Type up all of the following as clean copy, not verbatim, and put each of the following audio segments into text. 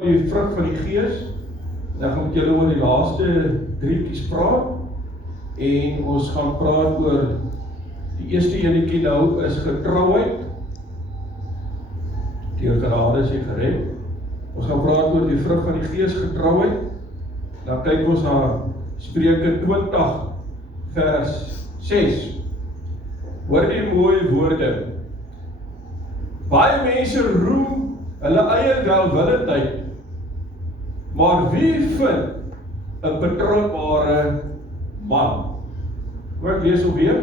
Die vrug van die Gees. En ek gaan met julle oor die laaste 3 praat. En ons gaan praat oor die eerste enetjie nou is getrouheid. Deur genade is jy gered. Ons gaan praat oor die vrug van die Gees, getrouheid. Dan kyk ons na Spreuke 20 vers 6. Hoor die mooi woorde. Baie mense roem hulle eie welwillendheid, maar wie vind 'n betroubare man? Hoor ek lees alweer.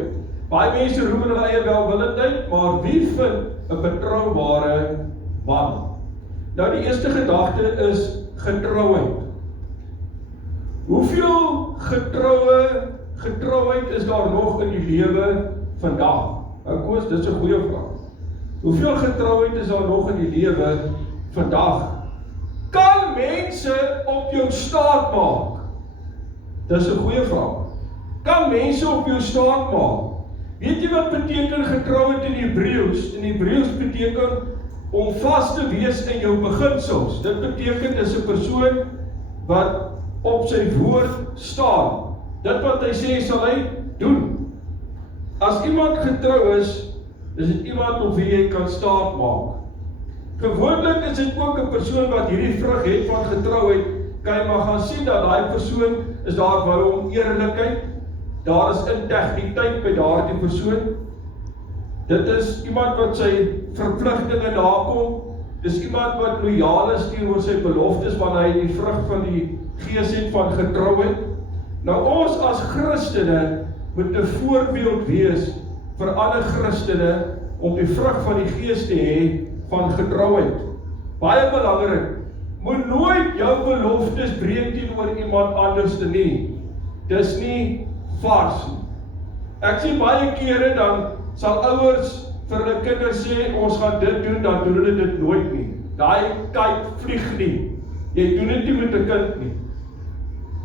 Baie mense roem hulle eie welwillendheid, maar wie vind 'n betroubare man? Nou die eerste gedagte is getrouheid. Hoeveel getrouheid is daar nog in die lewe vandag? Nou Koos, dis 'n goeie vraag. Hoeveel getrouheid is daar nog in die lewe vandag? Kan mense op jou staat maak? Dis 'n goeie vraag. Kan mense op jou staat maak? Weet jy wat beteken getrouheid in Hebreëus? In Hebreëus beteken om vas te wees in jou beginsels. Dit beteken dis 'n persoon wat op sy woord staan. Dit wat hy sê sal hy doen. As iemand getrou is dit iemand op wie jy kan staat maak. Gewoonlik is dit ook 'n persoon wat hierdie vrug het van getrouheid. Kan jy maar gaan sien dat daai persoon is daar by hom eerlikheid. Daar is integriteit by daardie persoon. Dit is iemand wat sy verpligtinge nakom. Dis iemand wat lojaal is teenoor sy beloftes wanneer hy die vrug van die Gees het van getrouheid. Nou ons as Christene moet 'n voorbeeld wees vir ander Christene om die vrug van die Gees te hê van getrouheid. Baie belangrik, moet nooit jou beloftes breek teenoor iemand anders nie. Dis nie vars nie. Ek sien baie kere dan sal ouers vir hulle kinders sê, ons gaan dit doen, dan doen hulle dit nooit nie. Daai kite vlieg nie. Jy doen dit nie met 'n kind nie.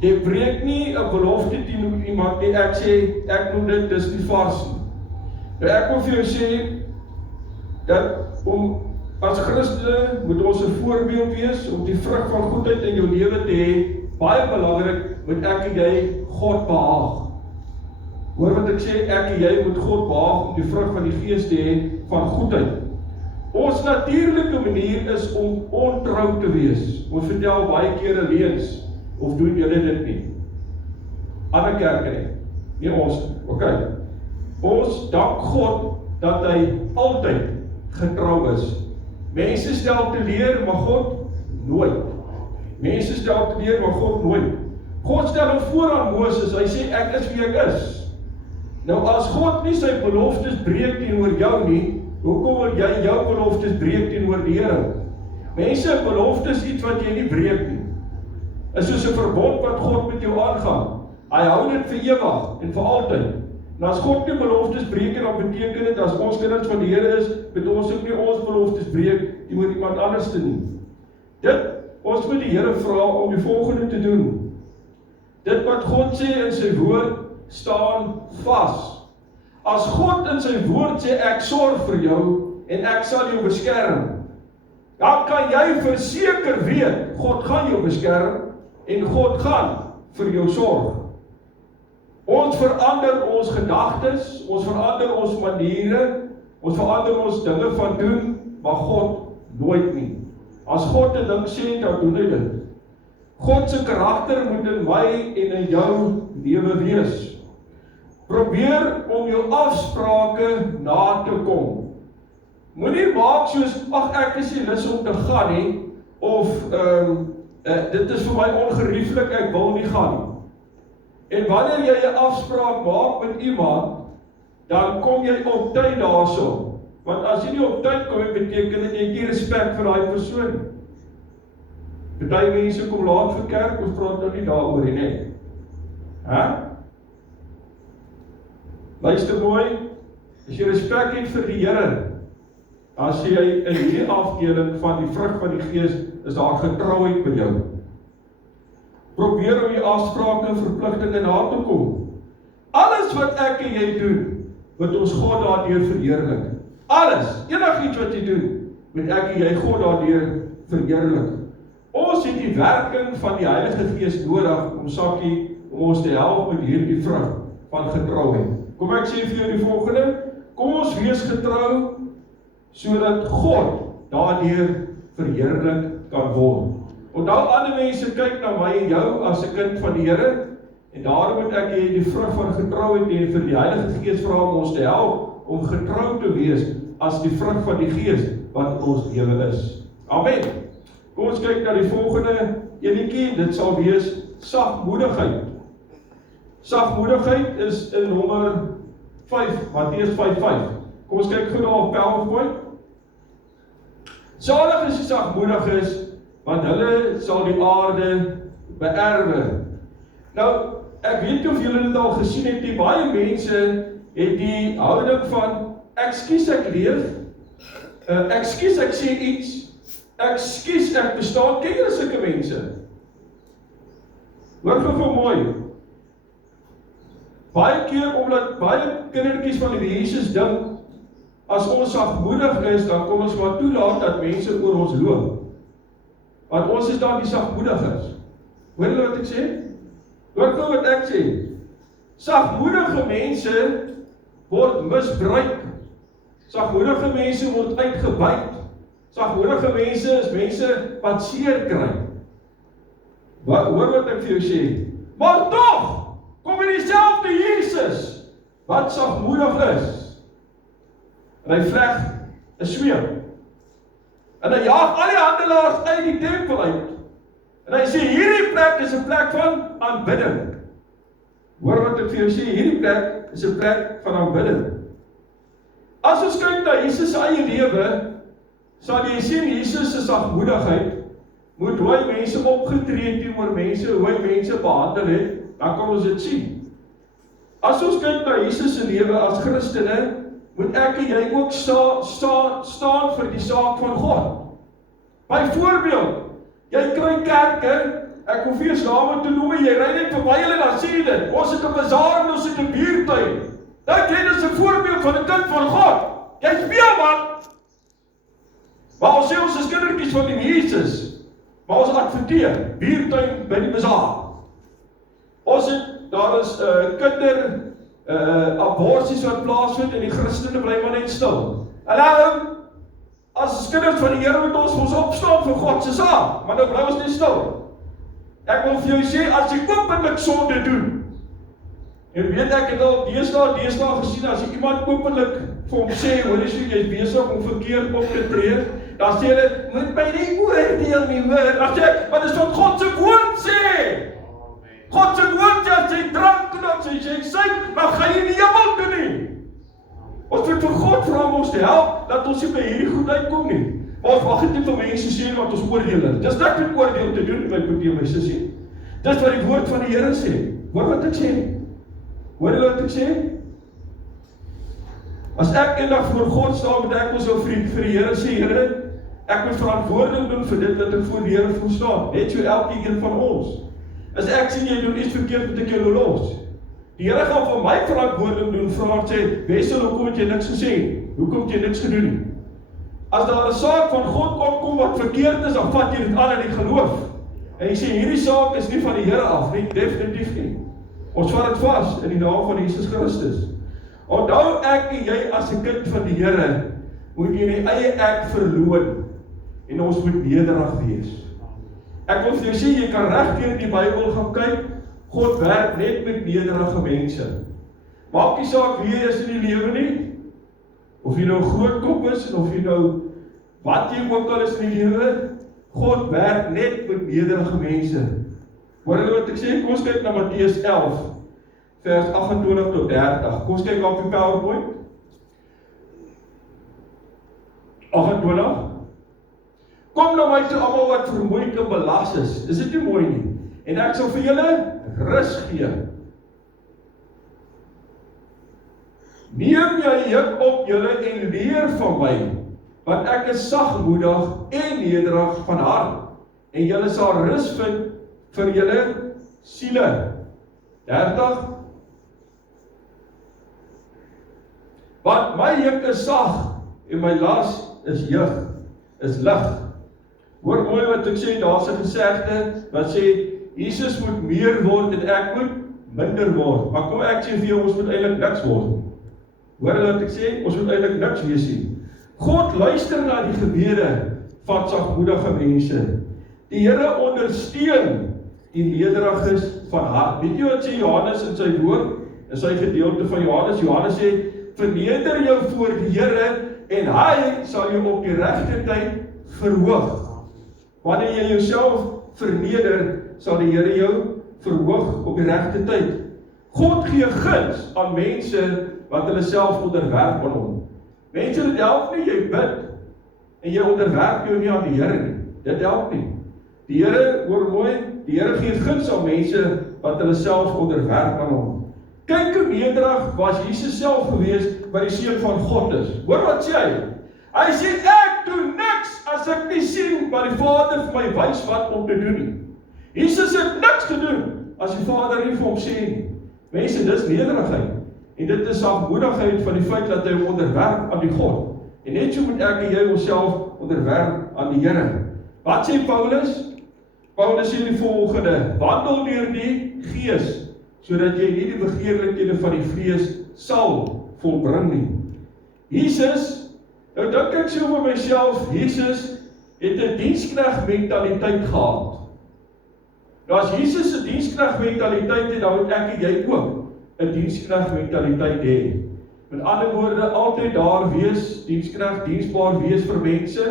Jy breek nie 'n belofte teenoor iemand nie. Ek sê, ek noem dit, dis nie vars nie. Nou ek wil vir jou sê, dat as Christene moet ons 'n voorbeeld wees om die vrug van goedheid in jou lewe te hê. Baie belangrik, moet ek en jy God behaag. Hoor wat ek sê, ek en jy moet God behaag om die vrug van die Gees te hê van goedheid. Ons natuurlike manier is om ontrou te wees. Ons vertel baie kere leuns, of doen julle dit nie? Ander kerke nie. Nie ons, okay. Ons dank God dat hy altyd getrou is. Mense stel teleur, maar God nooit. Mense stel teleur, maar God nooit. God stel hom voor aan Moses, hy sê ek is wie ek is. Nou as God nie sy beloftes breek teenoor jou nie, hoekom wil jy jou beloftes breek teenoor die Here? Mense, beloftes iets wat jy nie breek nie. Is soos 'n verbond wat God met jou aangaan. Hy hou dit vir ewig en vir altyd. En as God nie beloftes breek, dan beteken dit as ons kinders van die Here is, moet ons ook nie ons beloftes breek teenoor iemand anders te nie. Ons moet die Here vra om die volgende te doen. Dit wat God sê in sy woord staan vas. As God in sy woord sê ek sorg vir jou en ek sal jou beskerm, dan kan jy verseker weet God gaan jou beskerm en God gaan vir jou sorg. Ons verander ons gedagtes, ons verander ons maniere, ons verander ons dinge van doen, maar God nooit nie. As God 'n ding sê, dan doen hy dit. God se karakter moet in my en in jou lewe wees. Probeer om jou afsprake na te kom. Moenie maak soos, ag ek is nie lus om te gaan nie, of dit is vir my ongerieflik, ek wil nie gaan nie. En wanneer jy 'n afspraak maak met iemand, dan kom jy op tyd daarso. Want as jy nie op tyd kom, beteken dit jy het nie respek vir daai persoon. Party mense kom laat vir kerk, ons praat nou nie daaroor nie. Luister mooi, as jy respek het vir die Here, as jy in hierdie afdeling van die vrug van die Gees, is daar getrouheid by jou. Probeer om die afsprake en verpligtinge na te kom. Alles wat ek en jy doen, moet ons God daardeur verheerlik. Alles, enigiets wat jy doen, moet ek en jy God daardeur verheerlik. Ons het die werking van die Heilige Gees nodig om ons te help met hierdie vrug van getrouheid. Kom ek sê vir jou die volgende, kom ons wees getrou, sodat God daardeur verheerlik kan word. Onthou ander mense kyk na my en jou as 'n kind van die Here, en daarom moet ek die vrug van getrouheid hê vir die Heilige Gees vra om ons te help om getrou te wees as die vrug van die Gees wat in ons lewe is. Amen. Kom ons kyk na die volgende enetjie, dit sal wees sagmoedigheid. Sagmoedigheid is in nommer 5, Matteus 5:5. Kom ons kyk gou daar op PowerPoint. Salig is die sagmoediges, want hulle sal die aarde beerwe. Nou, ek weet nie of julle dit al gesien het, die baie mense het die houding van, ekskuus ek leef, ekskuus ek sê iets, ekskuus ek bestaan, ken julle sulke mense? Hoor gou mooi. Baie keer, omdat baie kindertjies van die Jesus dink, as ons sagmoedig is, dan kom ons maar toelaat dat mense oor ons loop. Want ons is dan die sagmoediges. Hoor julle wat ek sê? Hoor gou wat ek sê. Sagmoedige mense word misbruik. Sagmoedige mense word uitgebuit. Sagmoedige mense is mense wat seer kry. Hoor wat ek vir jou sê. Maar tog, kom in dieselfde Jesus, wat sagmoedig is. En hy vleg 'n sweep. En hy jaag al die handelaars uit die tempel uit. En hy sê, hierdie plek is 'n plek van aanbidding. Hoor wat ek vir jou sê, hierdie plek is 'n plek van aanbidding. As ons kyk na Jesus se eie lewe, sal jy sien Jesus se sagmoedigheid, moet hoe hy mense opgetree teenoor mense, hoe hy mense behandel het, dan kan ons dit sien. As ons kyk na Jesus se lewe as Christene, moet ek en jy ook staan vir die saak van God. Byvoorbeeld, jy kry kerke, ek hoef nie eens name te noem, jy ry net verby hulle en dan sê jy dit. Ons het 'n bazaar en ons het 'n buurtuin. Dink jy dis 'n voorbeeld van 'n kind van God? Jy speel man. Maar ons sê ons is kindertjies van die Jesus. Maar ons adverteer, buurtuin by die bazaar. Ons het, daar is aborsies wat plaasvind en die Christene bly maar net stil. Hallo, as kinders van die Here moet ons opstaan vir God se saak, maar nou bly ons net stil. Ek wil vir jou sê, as jy openlik sonde doen, en weet ek het al deesdae gesien, as jy iemand openlik vir hom sê, hoor jy is besig om verkeerd op te tree, dan sê hulle, moet my nie oordeel nie, hoor. Dan sê ek, maar dis wat God se woord sê. God se woord sê, as jy drank en as jy syk, dan gaan jy nie hemel toe nie. Ons moet vir God vra om ons te help, dat ons nie by hierdie goed uitkom nie. Maar ons mag nie vir mense sê wat ons oordeel het. Dis net met oordeel te doen, my broer en my sussie. Dis wat die woord van die Here sê. Hoor wat ek sê? Hoor jy wat ek sê? As ek eendag voor God staan, moet ek ons ou vriend vir die Here sê, Here, ek moet verantwoording doen vir dit wat ek voor die Here verstaan. Net so elkeen van ons. As ek sien jy doen iets verkeerd, moet ek jou los. Die Here gaan van my verantwoording doen, vra en sê, Wessel, hoekom het jy niks gesê? Hoekom het jy niks gedoen nie? As daar 'n saak van God opkom wat verkeerd is, dan vat jy dit aan in die geloof. En jy sê, hierdie saak is nie van die Here af nie, definitief nie. Ons vat dit vas in die naam van Jesus Christus. Onthou ek en jy as 'n kind van die Here, moet jy die eie ek verloon, en ons moet nederig wees. Ek wil vir jou sê, jy kan reg deur die Bybel gaan kyk, God werk net met nederige mense. Maak nie saak wie jy is in die lewe nie, of jy nou groot kop is, en of jy nou wat jy ook al is in die lewe, God werk net met nederige mense. Hoor jy wat ek sê? Kom ons kyk na Matteus 11, vers 28 tot 30. Kom ons kyk op die PowerPoint. 28. Kom na my toe almal wat vermoeid en belas is. Is dit nie mooi nie? En ek sal vir julle rus gee. Neem jy juk op julle en leer van my, want ek is sagmoedig en nederig van hart, en julle sal rus vind vir julle siele. 30. Want my juk is sag en my las is lig. Hoor mooi wat ek sê, daar's 'n gesegde wat sê, Jesus moet meer word en ek moet minder word. Maar kom ek sê vir jou, ons moet eintlik niks word. Hoor wat ek sê, ons moet eintlik niks wees nie. God luister na die gebede van sagmoedige mense. Die Here ondersteun die nederiges van hart. Weet jy wat sê Johannes in sy woord, in sy gedeelte van Johannes? Johannes sê, verneder jou voor die Here en hy sal jou op die regte tyd verhoog. Wanneer jy jouself verneder, sal die Here jou verhoog op die regte tyd. God gee guns aan mense wat hulle self onderwerp aan hom. Mense, dit help nie, jy bid en jy onderwerp jou nie aan die Here nie. Dit help nie. Die Here, hoor mooi, die Here gee guns aan mense wat hulle self onderwerp aan hom. Kyk hoe nederig was Jesus self gewees by die Seun van God is. Hoor wat sê hy? Hy sê, ek doen niks as ek nie sien wat die Vader vir my wys wat om te doen nie. Jesus het niks gedoen as die Vader nie vir hom sê nie. Mense, dis nederigheid. En dit is sagmoedigheid van die feit dat hy onderwerp aan die God. En net so moet ek en jy onsself onderwerp aan die Here. Wat sê Paulus? Paulus sê die volgende: wandel deur die Gees, sodat jy nie die begeerlikhede van die vlees sal volbring nie. Jesus, nou dink ek so vir myself, Jesus het 'n dienskneg mentaliteit gehad. Nou as Jesus 'n dienskneg mentaliteit het, dan moet ek en jy ook 'n dienskneg mentaliteit hê. Met ander woorde, altyd daar wees, dienskneg, diensbaar wees vir mense.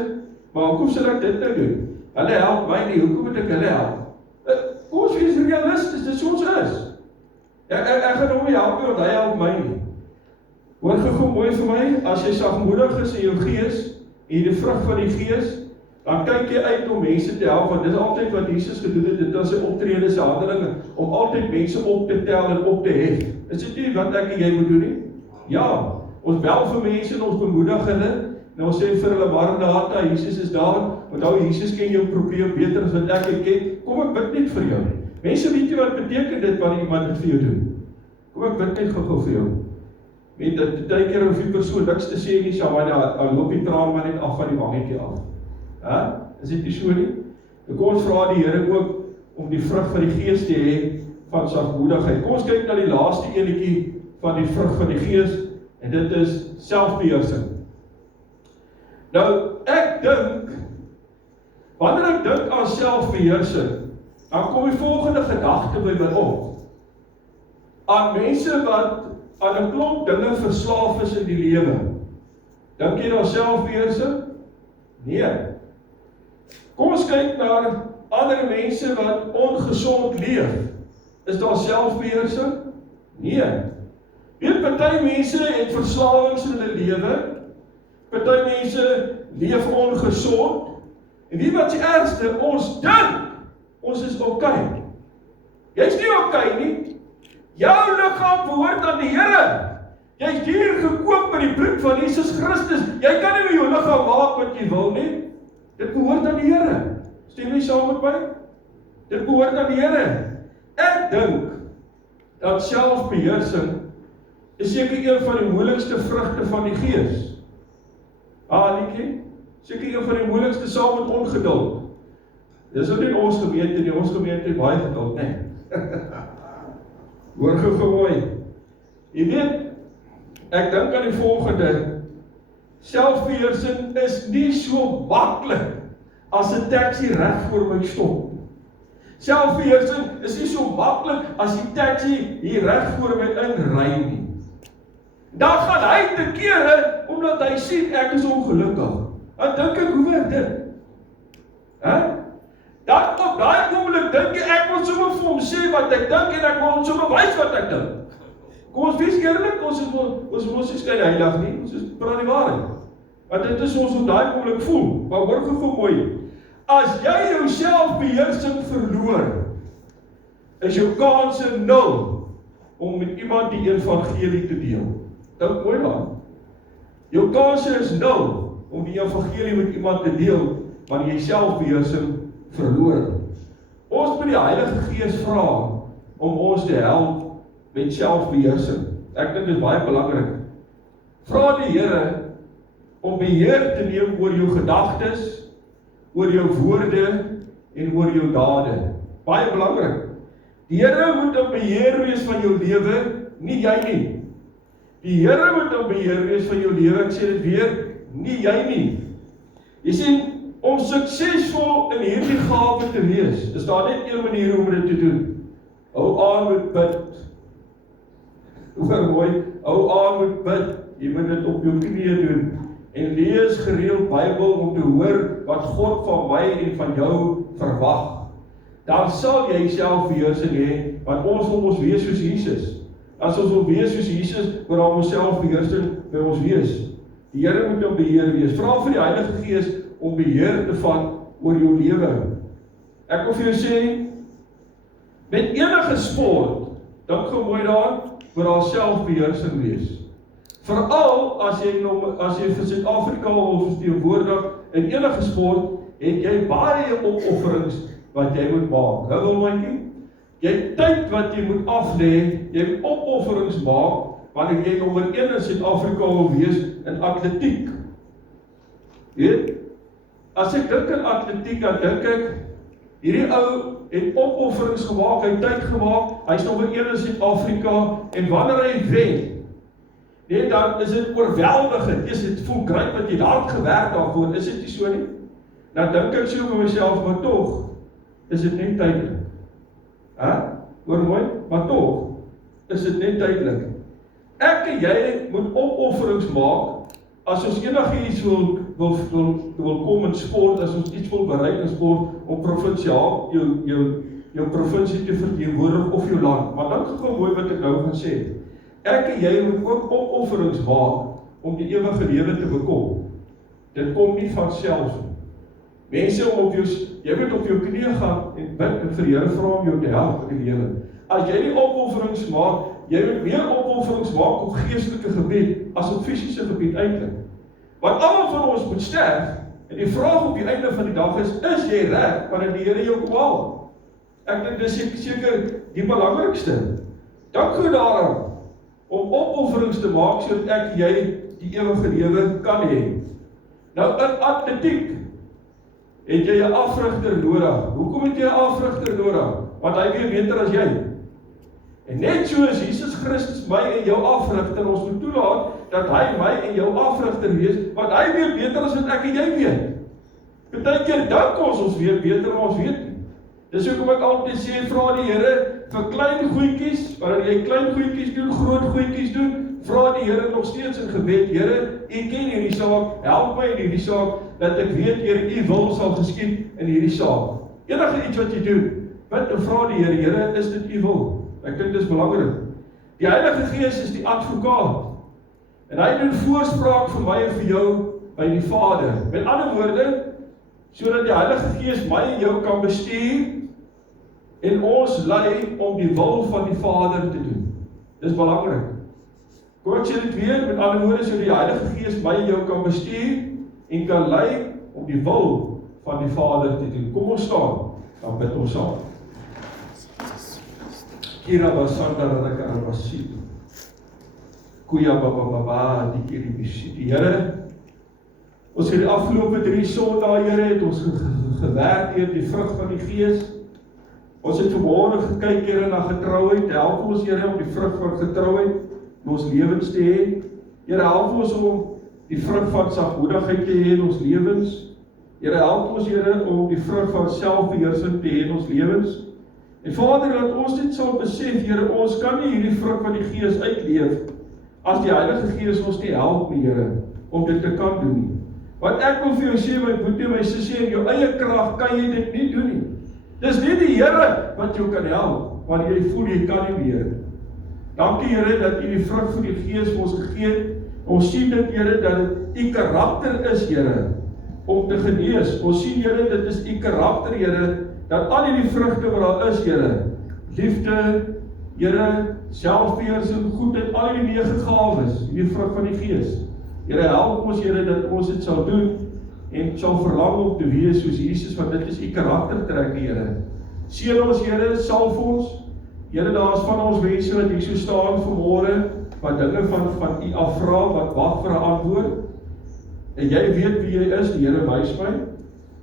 Maar hoekom sal ek dit nou doen? Hulle help my nie, hoekom moet ek hulle help? Kom ons wees realisties, dis soos ons is. Ek gaan hom nie help nie, want hy help my nie. Hoor gou mooi vir my, as jy sagmoedig is in jou gees, en jy die vrug van die gees, dan kyk jy uit om mense te help, want dit is altyd wat Jesus gedoen het, dit was sy optrede, sy handelinge, om altyd mense op te tel en op te hef. Is dit nie wat ek en jy moet doen nie? Ja, ons bel vir mense en ons bemoedig hulle, en ons sê vir hulle, Maranatha, Jesus is daar, onthou, Jesus ken jou probleem beter as wat ek ken, kom ek bid net vir jou. Mense, weet jy wat beteken dit, wat iemand dit vir jou doen? Kom ek bid net gou vir jou. Weet dat baie keer hoef die persoon niks te sê nie, sal maar dan loop die traan maar net af van die wangetjie af. Is dit nie so nie? Dan kom ons vra die Here ook om die vrug van die Gees te hê van sagmoedigheid. Kom ons kyk na die laaste enetjie van die vrug van die Gees, en dit is selfbeheersing. Nou, ek dink, wanneer ek dink aan selfbeheersing, dan kom die volgende gedagte by my op. Aan mense wat aan 'n klomp dinge verslaaf is in die lewe. Dink jy daar selfbeheersing? Nee. Kom ons kyk na ander mense wat ongesond leef. Is daar selfbeheersing? Nee. Weet, party mense het verslawings in hulle lewe. Party mense leef ongesond. En weet wat die ergste? Ons dink ons is okay. Jy's nie okay nie. Jou liggaam behoort aan die Here. Jy's duur gekoop met die bloed van Jesus Christus. Jy kan nie met jou liggaam maak wat jy wil nie. Dit behoort aan die Here. Stem jy saam met my? Dit behoort aan die Here. Ek dink dat selfbeheersing is seker een van die moeilikste vrugte van die Gees. Lietjie, seker een van die moeilikste saam met ongeduld. Dis ook nie ons gemeente nie, ons gemeente het baie geduld, nee. Hoor gou mooi. Jy weet, ek dink aan die volgende, selfbeheersing is nie so maklik as 'n taxi reg voor my stop. Selfbeheersing is nie so maklik as die taxi hier reg voor my inry nie. Dan gaan hy te kere, omdat hy sien ek is ongelukkig. Dan dink ek, hoe werk dit? Dan op daai oomblik dink ek moet sommer vir hom sê wat ek dink en ek moet sommer wys wat ek dink. Kom ons wees eerlik, ons is geen heilig nie, ons praat die waarheid. Want dit is ons op daai oomblik voel, maar hoor gou mooi. As jy jou selfbeheersing verloor, is jou kanse 0 om met iemand die evangelie te deel. Dink mooi man. Jou kanse is 0 om die evangelie met iemand te deel, wanneer jy selfbeheersing verloor. Ons moet die Heilige Gees vra om ons te help met selfbeheersing. Ek dink dit is baie belangrik. Vra die Here om beheer te neem oor jou gedagtes, oor jou woorde en oor jou dade. Baie belangrik. Die Here moet in beheer wees van jou lewe, nie jy nie. Die Here moet in beheer wees van jou lewe, ek sê dit weer, nie jy nie. Jy sien, om suksesvol in hierdie gawe te wees, is daar net een manier om dit te doen. Hou aan met bid. Hoor mooi, hou aan met bid. Jy moet dit op jou knieë doen. En lees gereeld Bybel om te hoor wat God van my en van jou verwag. Dan sal jy selfbeheersing hê, want ons wil ons wees soos Jesus. As ons wil wees soos Jesus, moet daar ons selfbeheersing by ons wees. Die Here moet om beheer wees. Vra vir die Heilige Gees om beheer te vat oor jou lewe. Ek wil vir jou sê, met enige sport, dink gou mooi daaraan, moet daar selfbeheersing wees. Veral as jy vir Suid-Afrika wil verteenwoordig in enige sport, het jy baie opofferings wat jy moet maak. Hou wel maatjie? Jy het tyd wat jy moet aflê, jy moet opofferings maak, wanneer jy nommer 1 in Suid-Afrika wil wees in atletiek. Weet? As ek dink aan atletiek, dan dink ek, hierdie ou het opofferings gemaak, hy het tyd gemaak, hy is nommer 1 in Suid-Afrika, en wanneer hy wen, nee, dan is dit oorweldigend, dit voel gryp wat jy hard gewerk daarvoor, is dit nie so nie? Dan dink ek so vir myself, maar toch, is dit net tydelik. Hoor mooi, maar toch, is dit net tydelik. Ek en jy moet opofferings maak, as ons enigiets wil kom in sport, as ons iets wil bereik in sport, om provinsiaal jou provinsie te verteenwoordig of jou land. Maar dan gaan mooi wat ek nou gaan sê. Ek en jy moet ook opofferings maak, om die ewige lewe te bekom. Dit kom nie van self. Mense, jy moet op jou knieë gaan, en bid en vir die Here vra om jou te help in die lewe. As jy die opofferings maak, jy moet meer opofferings maak op geestelike gebied, as op fisiese gebied eintlik. Want almal van ons moet sterf, en die vraag op die einde van die dag is jy reg, wanneer die Here jou kom haal? Ek dink dis seker die belangrikste. Dank u daaraan, om opofferings te maak, sodat ek en jy die ewige lewe kan hê. Nou in atletiek, het jy 'n afrigter nodig. Hoekom het jy 'n afrigter nodig? Want hy weet beter as jy. En net so is Jesus Christus my en jou afrigter, ons moet toelaat dat hy my en jou afrigter wees, want hy weet beter as wat ek en jy weet. Partykeer dink ons weet beter, maar ons weet nie. Dis hoekom ek altyd sê, vra die Here vir klein goedjies, wanneer jy klein goedjies doen, groot goedjies doen, vra die Here nog steeds in gebed, Here, U ken hierdie saak, help my in hierdie saak, dat ek weet, Here, U wil sal geskied in hierdie saak. Enige iets wat jy doen, bid en vra die Here, Here, is dit U wil? Ek dink dit is belangrik. Die Heilige Gees is die advokaat, en hy doen voorspraak vir my en vir jou by die Vader. Met ander woorde, sodat die Heilige Gees my en jou kan bestuur, en ons lei om die wil van die Vader te doen. Dis belangrik. Kom ek sê dit weer, met ander woorde, sodat die Heilige Gees my en jou kan bestuur, en kan lei om die wil van die Vader te doen. Kom ons staan, dan bid ons saam. Kira basanda radaka albasitu. Kuya baba die kiribisi. Die Here, ons het die afgelope 3 Sondae, Here, het ons gewerk deur die vrug van die Gees. Ons het vanmôre gekyk, Here, na getrouheid. Help ons, Here, om die vrug van getrouheid in ons lewens te hê. Here, help ons om die vrug van sagmoedigheid te hê in ons lewens. Here, help ons, Here, om die vrug van selfbeheersing te hê in ons lewens. En Vader, dat ons dit sal besef, Here, ons kan nie hierdie vrug van die Gees uitleef, as die Heilige Gees ons nie help nie, Here, om dit te kan doen nie. Want ek wil vir jou sê, my broer, my sussie, in jou eie krag kan jy dit nie doen nie. Dis nie die Here wat jou kan help, wanneer jy voel jy kan nie meer. Dankie, Here, dat U die vrug van die Gees vir ons gegee het. Ons sien dit, Here, dat dit U karakter is, Here, om te genees. Ons sien, Here, dit is U karakter, Here, dat al die vrugte wat daar is, Here, liefde, Here, selfbeheersing, goedheid, al die 9 gawes, die vrug van die Gees. Here, help ons, Here, dat ons dit sal doen, en sal verlang om te wees soos Jesus, want dit is U karaktertrek, Here. Seën ons, Here, salf ons. Here, daar is van ons mense wat hier so staan vanmôre, wat dinge van U afvra, wat wag vir 'n antwoord. En jy weet wie jy is, die Here wys my.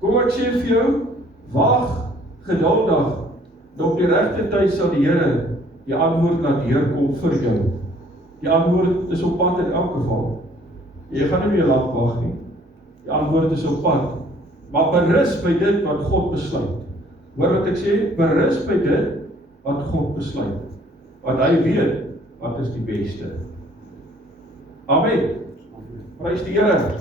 Kom ek sê vir jou, wag geduldig, en op die regte tyd sal die Here die antwoord laat deurkom vir jou. Die antwoord is op pad in elk geval. Jy gaan nie meer lank wag nie. Die antwoord is op pad. Maar berus by dit wat God besluit. Hoor wat ek sê, berus by dit wat God besluit. Want hy weet wat is die beste. Amen. Prys die Here.